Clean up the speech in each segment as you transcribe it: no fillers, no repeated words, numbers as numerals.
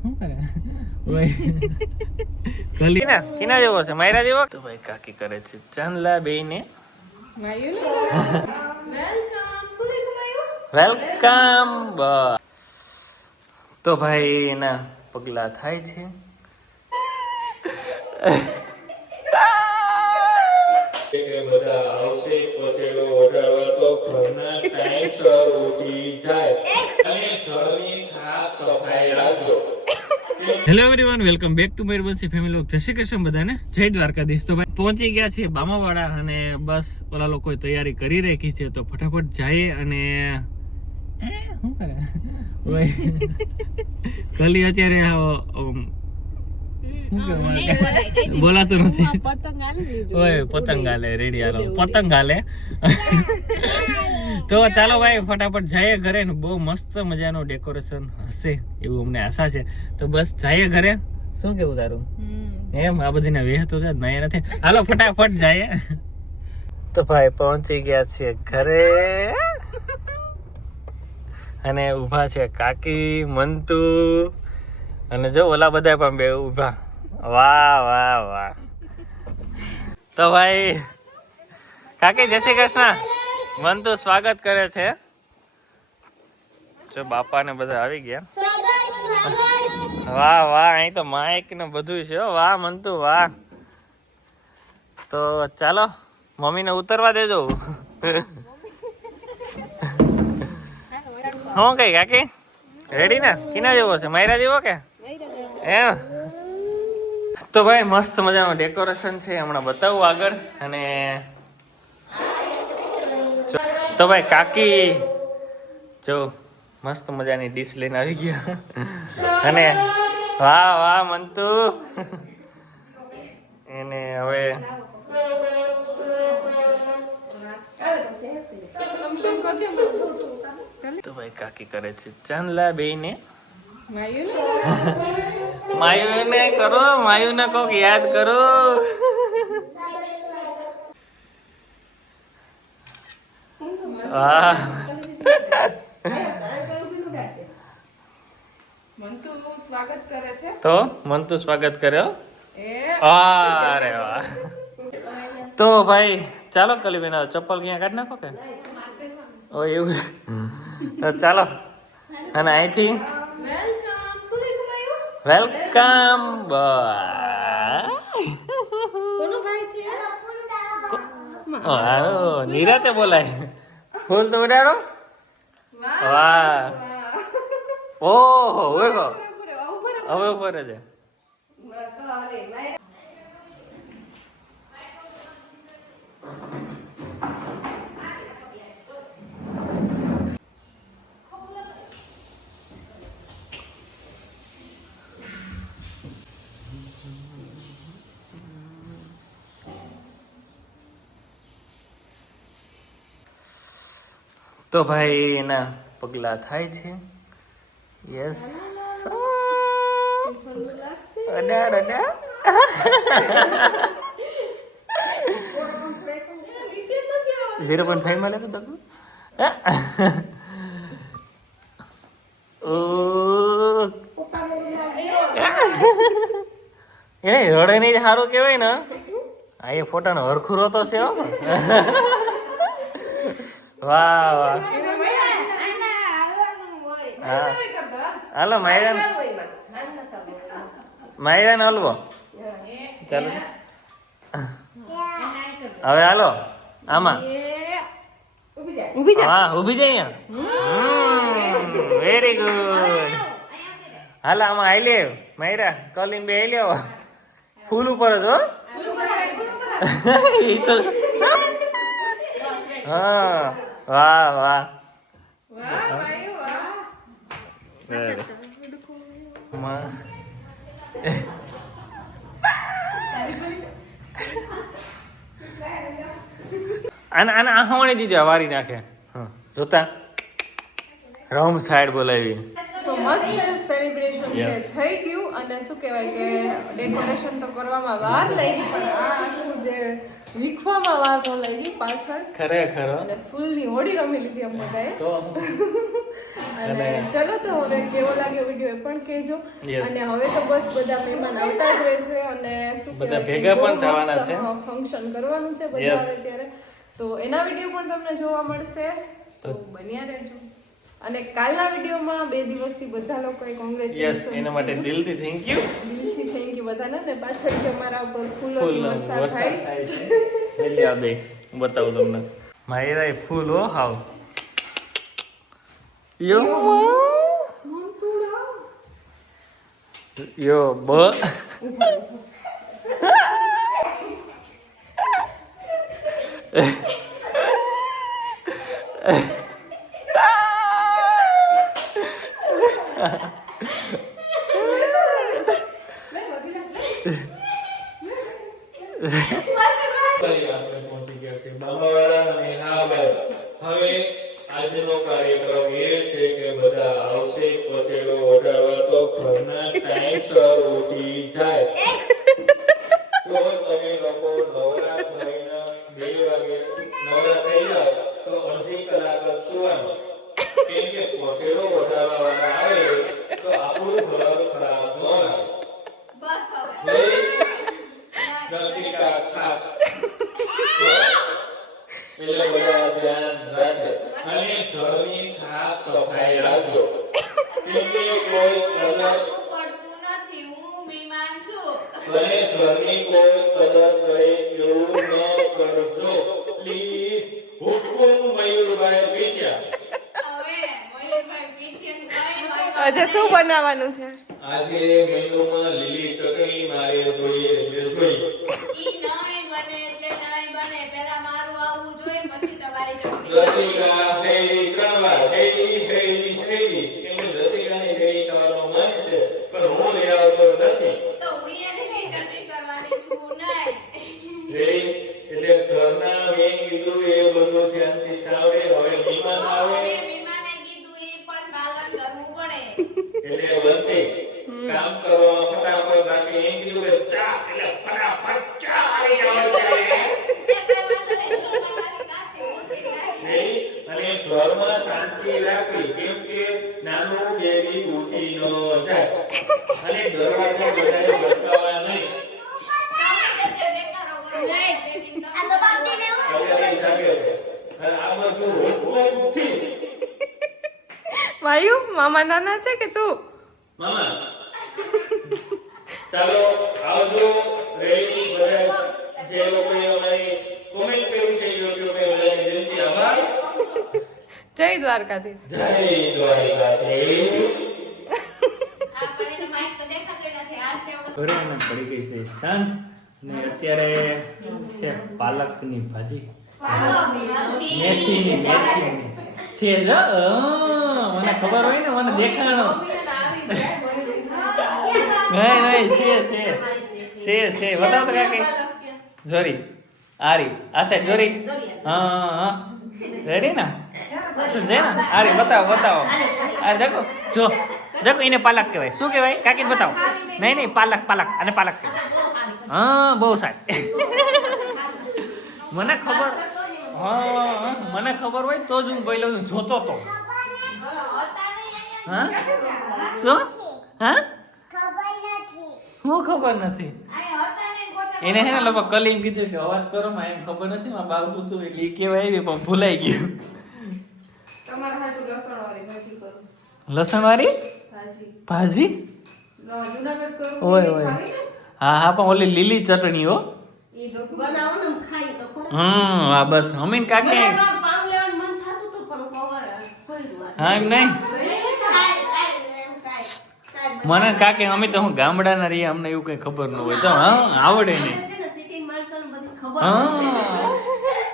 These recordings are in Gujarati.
શું કરે ઓય કલી ના કિના જેવો છે માયરા જેવો તો ભાઈ કાકી કરે છે ચાંદલા બેયને વેલકમ તો ભાઈ એના પગલા થાય છે બધા આવશે પટેલો ઓઢાડવા તો ઘરના ટાઈમ સર ઉઠી જાય અને ઘરની સાફ સફાઈ રાખજો. Hello everyone, welcome back to my Bansi family vlog. જય શ્રી કૃષ્ણ બધાને, જય દ્વારકાધીશ. તો ભાઈ પહોંચી ગયા છીએ બામાવાડા અને બસ ઓલા લોકોએ તૈયારી કરી રાખી છે તો ફટાફટ જઈએ અને શું કરે ઓય કલી અત્યારે બોલાતું નથી ઓય પતંગ હાલે રેડી હાલો પતંગ હાલે તો ચાલો ભાઈ ફટાફટ જઈએ ઘરે ને બહુ મસ્ત મજાનું ડેકોરેશન હશે એવું અમને આશા છે તો બસ જઈએ ઘરે. શું કેવું તારું? એમ આ બધી ના વેહ તો નહીં નથી, હાલો ફટાફટ જઈએ. તો ભાઈ પહોંચી ગયા છીએ ઘરે અને ઊભા છે કાકી મંતુ અને જો ઓલા બધા પણ બે ઊભા. વાહ વાહ વાહ. તો ભાઈ કાકી જય શ્રી કૃષ્ણ. મંતુ સ્વાગત કરે છે. જો બાપા ને બધા આવી ગયા. વાહ વાહ, અહીં તો માઇક ને બધું છે. વાહ મંતુ વાહ. તો ચાલો મમ્મી ને ઉતરવા દેજો. શું કઈ કાકી રેડી ને કિના જેવો છે માયરા જેવો કે એમ? તો ભાઈ મસ્ત મજાનું ડેકોરેશન છે, હમણાં બતાવું આગળ. અને તો ભાઈ કાકી જો મસ્ત મજાની ડીશ લઈને આવી ગયા અને વાહ વાહ મંતુ એને હવે તો ભાઈ કાકી કરે છે ચાંદલા બેયને માયુને કરો, માયુને કોક યાદ કરો. વાહ મંતુ સ્વાગત કરે છે. તો મંતુ સ્વાગત કર્યો. અરે વાહ. તો ભાઈ ચાલો કલીબેન ચપ્પલ ક્યાં કાઢી નાખો કે ઓ એવું તો ચાલો. અને અહીંથી વેલકમ. નિરાતે બોલાય. ફૂલ તો ઉડાડો. વાહ ઓહો ઓહો હવે ઉપર છે. તો ભાઈ એના પગલા થાય છે. યસ અડાડ અડાડ. 0.5 માં લેતો તક એ રડે નહીં સારું કેવાય ને. આ એ ફોટાનો હરખું રોતો છે. વાહ વાહ. હા હાલો માયરા ને હલવો ચાલો હવે હાલો આમાં હા ઉભી જાય. Very good. હાલો આમાં આઈ લે માયરા કલીન બે આઈ લેવો ફૂલ ઉપર જ હો. હા વાહ વાહ. આને આહવાણી દીધી વારી નાખે જોતા રમ સાઈડ બોલાવી. તો મસ્ત સેલિબ્રેશન છે થઈ ગયું અને શું કહેવાય કે ડેકોરેશન તો કરવામાં વાર લાગી પણ આ આખું જે વીખવામાં વાર ન લાગી પાછળ ખરેખર હો. અને ફૂલની હોડી રમી લીધી અમે બધાએ. તો અને ચલો તો હવે કેવો લાગ્યો વિડીયો એ પણ કહેજો. Yes. અને હવે તો બસ બધા મહેમાન આવતા જ રહેશે અને શું બધા કહેવાય, ભેગા બહુ પણ થવાના મસ્ત, છે. હા, ફંક્શન કરવાનું છે બધા Yes. આવે ત્યારે. તો એના વિડીયો પણ તમને જોવા મળશે, તો બન્યા રહેજો. અને કાલના વિડીયોમાં 2 દિવસથી બધા લોકોએ યસ કોંગ્રેચ્યુલેશન એના માટે દિલથી થેન્ક યુ. દિલથી થેન્ક યુ બધાને. ને પાછળથી અમારા ઉપર ફૂલ ફૂલોની વર્ષા થાય. જલ્દી આ બે હું બતાવું તમને. માયરા ફૂલ હો હાવ. યો બ ફરી આપણે પહોંચી ગયા છીએ બામાવાડા અને હા ભાઈ હવે આજનો કાર્યક્રમ એ છે કે બધા આવશે પતેડો ઓઢાડવા તો ઘરના ટાઈમસર ઉઠી જાય. જો તમે લોકો નવરા થઈને 2 વાગે નવરા થઈ જાઓ તો અડધી કલાક જ સુવાનું. કેમ કે પતેડો ઓઢાડવા વાળા આવે તો આપણું ઘર ખરાબ ન લાગે. બસ હવે દર્શિકા ખાસ એટલે બધા ધ્યાન રાખે અને ઘરની સાફ સફાઈ રાખજો. કેમ કે કોઈ કદર પડતું નથી, હું મહેમાન છું. અને ઘરની કોઈ કદર કરે એવું ન કરજો. પ્લીઝ હુકુમ મયુરભાઈ પીઠિયા. હવે મયુરભાઈ પીઠિયાનું કઈ હોય આજે શું બનાવવાનું છે? આજે મેનુમાં લીલી ચટણી મારે જોઈએ એટલે જોઈએ. ઈ નહીં બને એટલે નહીં બને. પહેલા મારું આવવું જોઈએ, પછી તમારી ચટણી. રસિકા હેરી 3 વાર હેરી હેરી હેરી. કેમ કે રસિકાની હેરી કરવાનો મન છે પણ હું લઈ આવતો નથી. તો હું એની ચટણી કરવાની છું નહીં. હેરી એટલે ઘરના મેં કીધું એ બધું ધ્યાનથી સાંભળે. હવે મહેમાન આવે હવે મહેમાને કીધું ઈ પણ પાલન કરવું પડે. એટલે વચ્ચે કામ કરવામાં ફટાફટ રાખી એમ કીધું કે ચા એટલે ફટાફટ ચા આવી જાવ જોઈએ. એ કઈ વાંધો નહીં, જો તમારી કાચી ઊંધી થાય. હેરી અને ઘરમાં શાંતિ રાખવી. કેમ કે નાનું બેબી ઉઠી ન જાય અને દરવાજા બધાએ ભટકાવા નહીં. તમે દેખાડો કરો. નહીં, બેબી, તમે આ દબાવતી ને અત્યારે જાગે છે અને આ બધું હુકમથી. વાયુ મામા નાના છે કે તું? મામા ચાલો આવજો. રેડી બધા જે લોકોએ અમારી કોમેન્ટ કરી છે એ લોકોને બધાને દિલથી આભાર. જય દ્વારકાધીશ. જય દ્વારકાધીશ. આ પણ એનો માઈક તો દેખાતો નથી. હાથ એવડો ઘરે એને પડી ગઈ છે સાંજ ને અત્યારે છે પાલકની ભાજી મેથીની છે જો મને ખબર હોય ને મને દેખાણો નહીં છે બતાવ તો કાકી જોરી આરી આ સાઈડ જોરી હા રેડી ને શું છે ને આરી બતાવો આ દેખો જો દેખો એને પાલક કહેવાય શું કહેવાય કાકી બતાવો નહીં પાલક અને પાલક કહેવાય હા બહુ સારી મને ખબર હા મને ખબર હોય તો જ હું બોલ્યો જોતો તો હા શું હા હું ખબર નથી એને હે ને લગભગ કલીમ કીધું કે અવાજ કરો માં એમ ખબર નથી માં બાબુ તું એટલે ઈ કેવા આવી પણ ભૂલાઈ ગયું. તમારા હાટુ લસણવાળી ભાજી કરું. લસણવાળી ભાજી જુનાગઢ કરું. ઓય હા પણ ઓલી લીલી ચટણી હો. ઈ તો બનાવો ને ખાઈ તો ખરા. હા બસ હમીન કાકે મને તો પાવ લેવાનું મન થાતું હતું પણ ખોયું હા એમ નહીં મને કાકે અમે તો હું ગામડાના રહીએ અમને એવું કઈ ખબર ન હોય તો હા આવડે ને છે ને સિટી માણસોને બધી ખબર હા. હોય.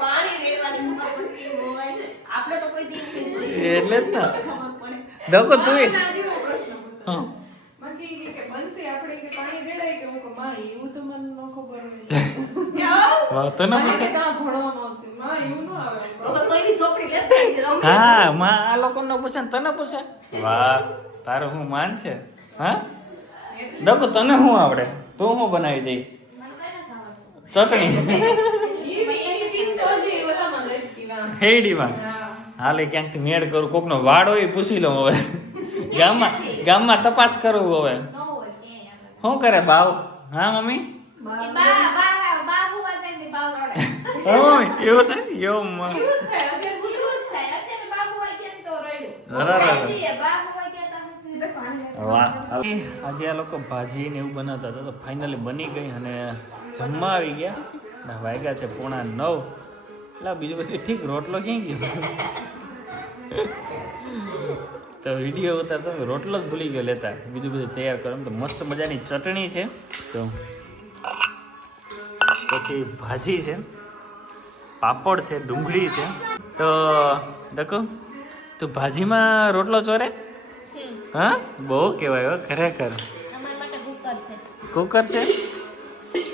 પાણી રેડવાની ખબર પડતી હોય. આપણે તો કોઈ દી નહીં જોઈએ. એટલે જ ને ખબર પડે. દકો તું ના જેવો પ્રશ્ન પૂછો. હા બાકી ઈ કે બનશે આપણે કે પાણી રેડાય કે હું કહું માં એવું તો મને ન ખબર હોય. વાહ તો ના પૂછે ના ભણવાનું હતું. માં એવું ન આવે. તો કોઈ બી છોકરી લેતા આવી દે. અમે હા માં આ લોકો ને પૂછે ને તને પૂછે વાહ તારું હું માન છે હા દકો તને શું આવડે તું શું બનાવી દે મને કઈ નથી આવડતું. ચટણી હેડીમાં હાલે ક્યાંકથી મેળ કરું કોકનો વાડ હોય એ પૂછી લઉં હવે ગામમાં તપાસ કરું હવે ન હોય ક્યાંય આપણે. શું કરે બાવ હા મમ્મી એ બા હુવા જાય ને બા રડે. હા મમ્મી એવું થાય એવું એવું જ થાય. અત્યારે બા હુવા ગયા ને તો રડ્યું. બરાબર. ભાઈજીએ બા હુવા ગયા તા નથી. વાહ આજે આ લોકો ભાજી ને એવું બનાવતા હતા તો ફાઇનલી બની ગઈ અને જમવા આવી ગયા ને વાગ્યા છે 9:30 એટલે બીજું પછી ઠીક રોટલો ક્યાં ગયો તો વિડીયો ઉતારતો રોટલો જ ભૂલી ગયો લેતા બીજું બધું તૈયાર કરો તો મસ્ત મજાની ચટણી છે તો પછી ભાજી છે પાપડ છે ડુંગળી છે તો દેખો તું ભાજીમાં રોટલો ચોરે હા બહુ કહેવાય હો ખરેખર તમારા માટે કુકર છે. કુકર છે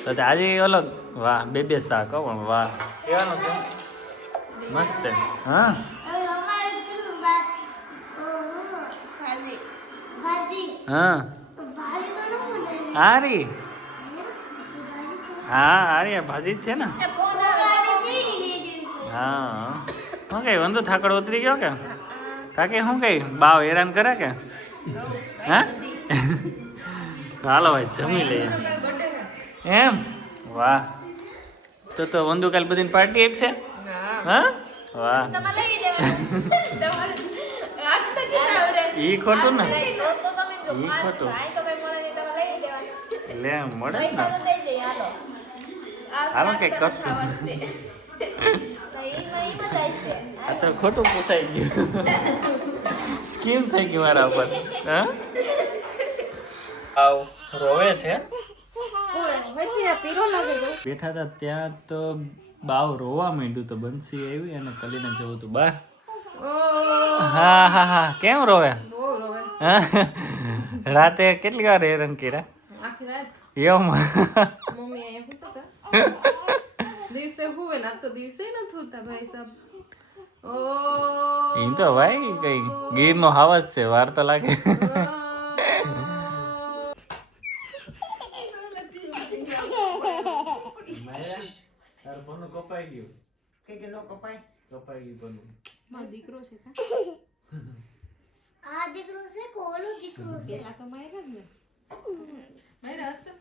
તો તે આજે અલગ વાહ બે શાક હો પણ વાહ કેવાનું છે મસ્ત છે હા હા આરી હા આરી ભાજી જ છે ને હા શું કઈ વંદુ થાકડ ઉતરી ગયો કે કાકી શું કઈ બાવ હેરાન કરે કે હા ચાલો ભાઈ જમી લઈએ એમ વાહ તો વંદુ કાલ બધી પાર્ટી આપશે હા વાહ તમારે લઈ દેવાનું. આજ તો કેટલા આવડે? ઈ ખોટું ને તો તમે જો ઈ ખોટું ભાઈ તો કઈ મળે નહીં તમે લઈ દેવાનું. લે મળે જ પૈસા ને તો દઈ જઈએ હાલો. હાલો કંઈક કરશું તો ઈ મજા આવશે. આ તો ખોટું પૂછાઈ ગયું સ્કીમ થઈ ગઈ મારા ઉપર હા આવ રોવે છે બેઠા હતા ત્યાં તો બાવ રોવા માંડ્યું તો બંસી આવી અને કલીને જવું હતું બહાર હા કેમ રોવે બહુ રોવે હા? રાતે કેટલી વાર હેરાન કર્યા આખી રાત એમ મમ્મી અહીંયા પૂછતા હતા દિવસે હુવે ને આજ તો દિવસે નથી હોતા ભાઈ સાહેબ ઓ એમ તો ભાઈ કઈ ગીરનો હાવજ છે વાર તો લાગે તાર ભણું કપાઈ ગયું કે નો કપાઈ ગયું ભણું મારો દીકરો છે કા આ દીકરો છે કોલો દીકરો છે. પેલા તો માર્યા જ ને માર્યા હશે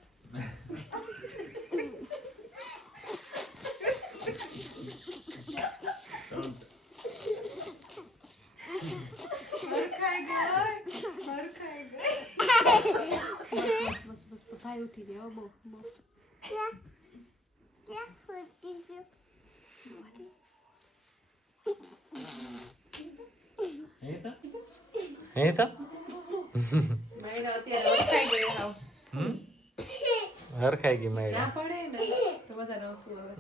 બસ ભાઈ ઉઠી ગયા બહુ હે તો માર્યા અત્યારે વરખાઈ ગયા હાવ હરખાઈ ગઈ મેડમ ના પડે ને તો બધા રસું આવે